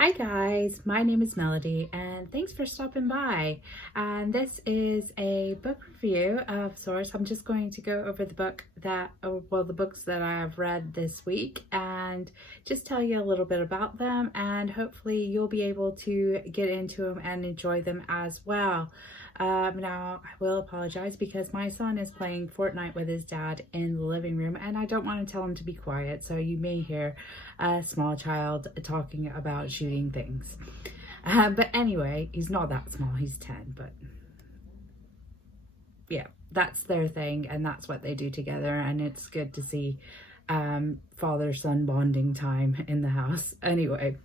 Hi guys, my name is Melody and thanks for stopping by. And this is a book review of sorts. I'm just going to go over the the books that I have read this week and just tell you a little bit about them, and hopefully you'll be able to get into them and enjoy them as well. Now I will apologize because my son is playing Fortnite with his dad in the living room and I don't want to tell him to be quiet, so you may hear a small child talking about shooting things. But anyway, he's not that small, he's 10, but yeah, that's their thing and that's what they do together, and it's good to see father-son bonding time in the house. Anyway,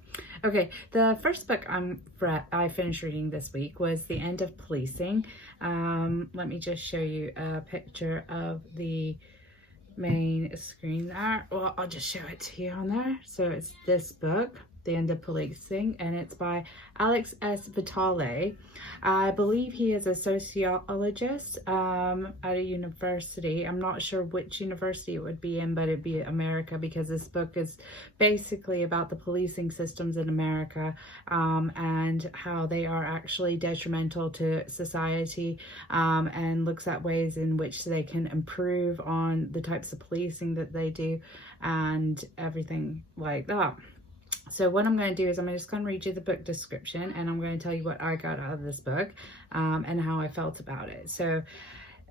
okay, the first book I finished reading this week was The End of Policing. Let me just show you a picture of the main screen there. Well, I'll just show it to you on there. So it's this book, The End of Policing, and it's by Alex S. Vitale. I believe he is a sociologist at a university. I'm not sure which university it would be in, but it'd be America, because this book is basically about the policing systems in America and how they are actually detrimental to society, and looks at ways in which they can improve on the types of policing that they do and everything like that. So what I'm going to do is I'm just going to read you the book description, and I'm going to tell you what I got out of this book and how I felt about it. So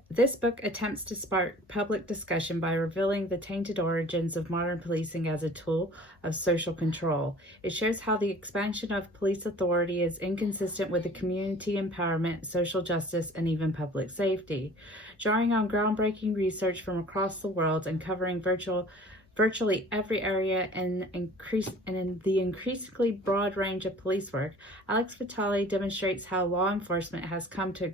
this book attempts to spark public discussion by revealing the tainted origins of modern policing as a tool of social control. It shows how the expansion of police authority is inconsistent with the community empowerment, social justice, and even public safety. Drawing on groundbreaking research from across the world and covering virtually every area and in the increasingly broad range of police work, Alex Vitale demonstrates how law enforcement has come to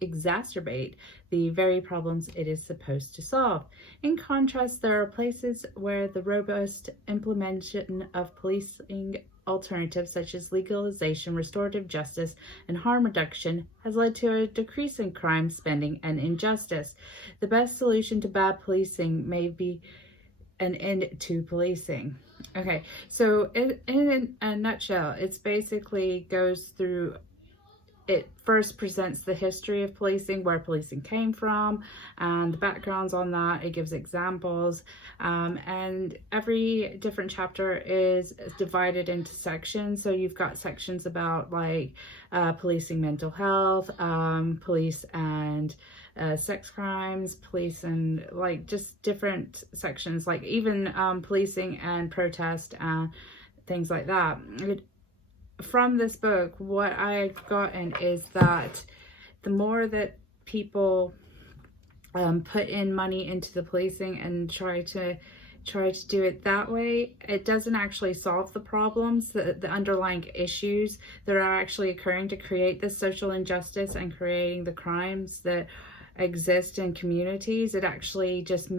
exacerbate the very problems it is supposed to solve. In contrast, there are places where the robust implementation of policing alternatives such as legalization, restorative justice, and harm reduction has led to a decrease in crime, spending, and injustice. The best solution to bad policing may be an end to policing. Okay, so in a nutshell, it's basically goes through, it first presents the history of policing, where policing came from, and the backgrounds on that. It gives examples, and every different chapter is divided into sections. So you've got sections about like policing mental health, police and sex crimes, police and like just different sections, like even policing and protest and things like that. From this book, what I've gotten is that the more that people put in money into the policing and try to do it that way, it doesn't actually solve the problems, the underlying issues that are actually occurring to create this social injustice and creating the crimes that exist in communities. It actually just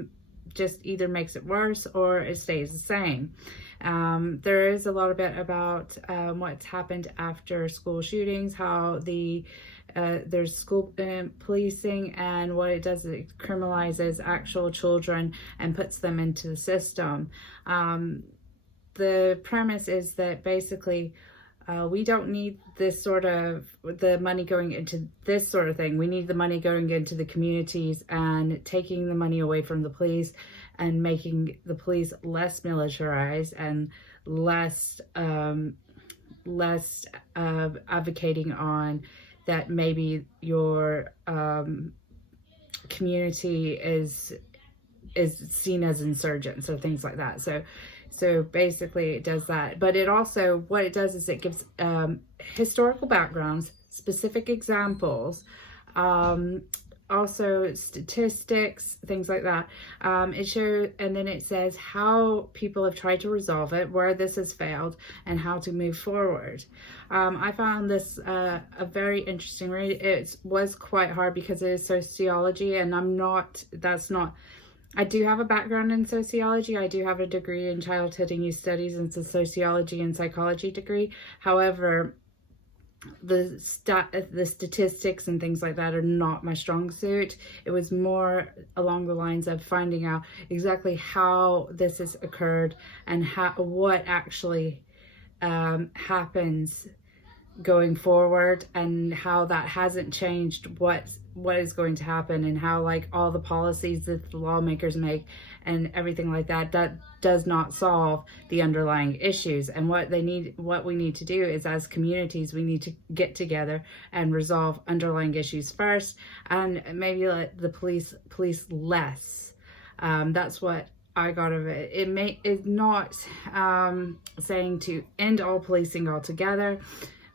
either makes it worse or it stays the same. There is a lot of bit about what's happened after school shootings, how there's school policing, and what it does is it criminalizes actual children and puts them into the system. The premise is that basically we don't need this sort of the money going into this sort of thing. We need the money going into the communities and taking the money away from the police and making the police less militarized and less advocating on that maybe your community is seen as insurgents or things like that. So basically it does that, but it also, what it does is it gives historical backgrounds, specific examples, also statistics, things like that. It shows, and then it says how people have tried to resolve it, where this has failed, and how to move forward. I found this a very interesting read. It was quite hard because it is sociology, and I do have a background in sociology. I do have a degree in childhood and youth studies and a sociology and psychology degree. However, the statistics and things like that are not my strong suit. It was more along the lines of finding out exactly how this has occurred and what actually happens going forward, and how that hasn't changed what is going to happen, and how like all the policies that the lawmakers make and everything like that, that does not solve the underlying issues. And what we need to do is, as communities, we need to get together and resolve underlying issues first, and maybe let the police less. That's what I got of it. It's not saying to end all policing altogether,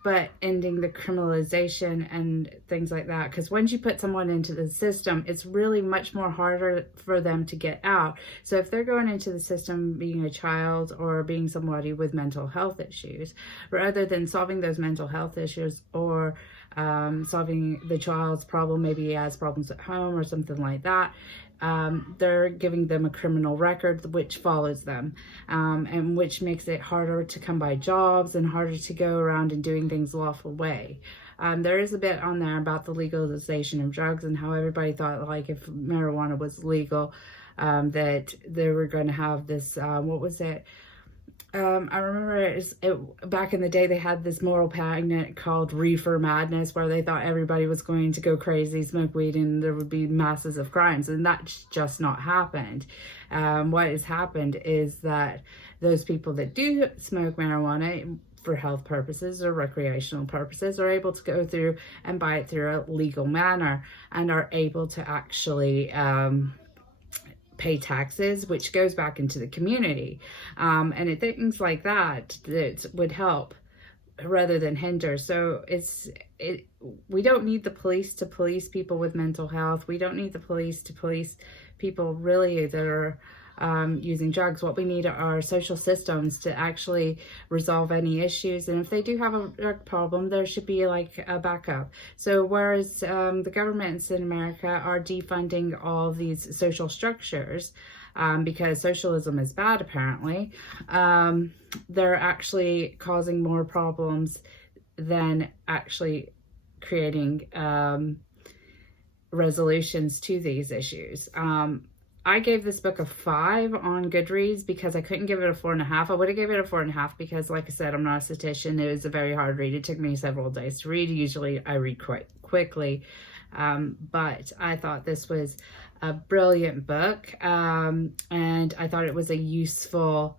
but ending the criminalization and things like that. Because once you put someone into the system, it's really much more harder for them to get out. So if they're going into the system being a child or being somebody with mental health issues, rather than solving those mental health issues or solving the child's problem, maybe he has problems at home or something like that, they're giving them a criminal record which follows them, and which makes it harder to come by jobs and harder to go around and doing things the lawful way. There is a bit on there about the legalization of drugs and how everybody thought, like, if marijuana was legal, that they were going to have this, what was it? I remember back in the day, they had this moral panic called reefer madness, where they thought everybody was going to go crazy, smoke weed, and there would be masses of crimes. And that's just not happened. What has happened is that those people that do smoke marijuana for health purposes or recreational purposes are able to go through and buy it through a legal manner, and are able to actually pay taxes, which goes back into the community, and things like that would help rather than hinder. So we don't need the police to police people with mental health. We don't need the police to police people really that are using drugs. What we need are social systems to actually resolve any issues. And if they do have a drug problem, there should be like a backup. So whereas the governments in America are defunding all these social structures, because socialism is bad apparently, they're actually causing more problems than actually creating resolutions to these issues. I gave this book a 5 on Goodreads because I couldn't give it a 4.5. I would have given it a 4.5 because, like I said, I'm not a statistician. It was a very hard read. It took me several days to read. Usually I read quite quickly. But I thought this was a brilliant book. And I thought it was a useful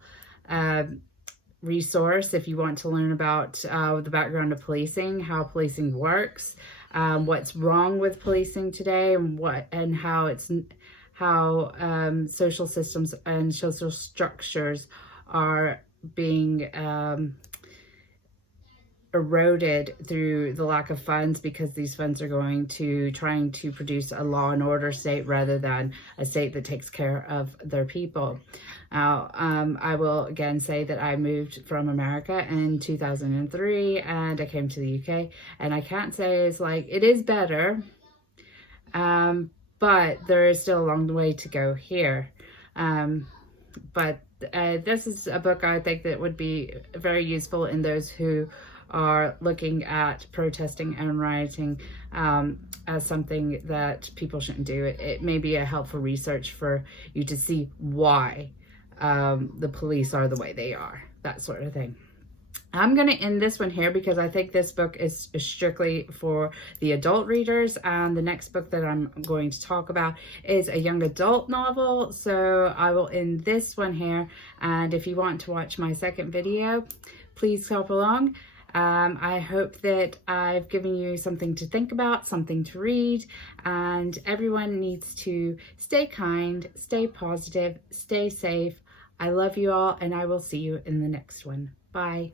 resource if you want to learn about the background of policing, how policing works, what's wrong with policing today, and how social systems and social structures are being eroded through the lack of funds, because these funds are going to trying to produce a law and order state rather than a state that takes care of their people. Now, I will again say that I moved from America in 2003 and I came to the UK, and I can't say it is better, but there is still a long way to go here. But this is a book I think that would be very useful in those who are looking at protesting and rioting as something that people shouldn't do. It may be a helpful research for you to see why the police are the way they are, that sort of thing. I'm going to end this one here because I think this book is strictly for the adult readers, and the next book that I'm going to talk about is a young adult novel. So I will end this one here, and if you want to watch my second video, please help along. I hope that I've given you something to think about, something to read, and everyone needs to stay kind, stay positive, stay safe. I love you all, and I will see you in the next one. Bye.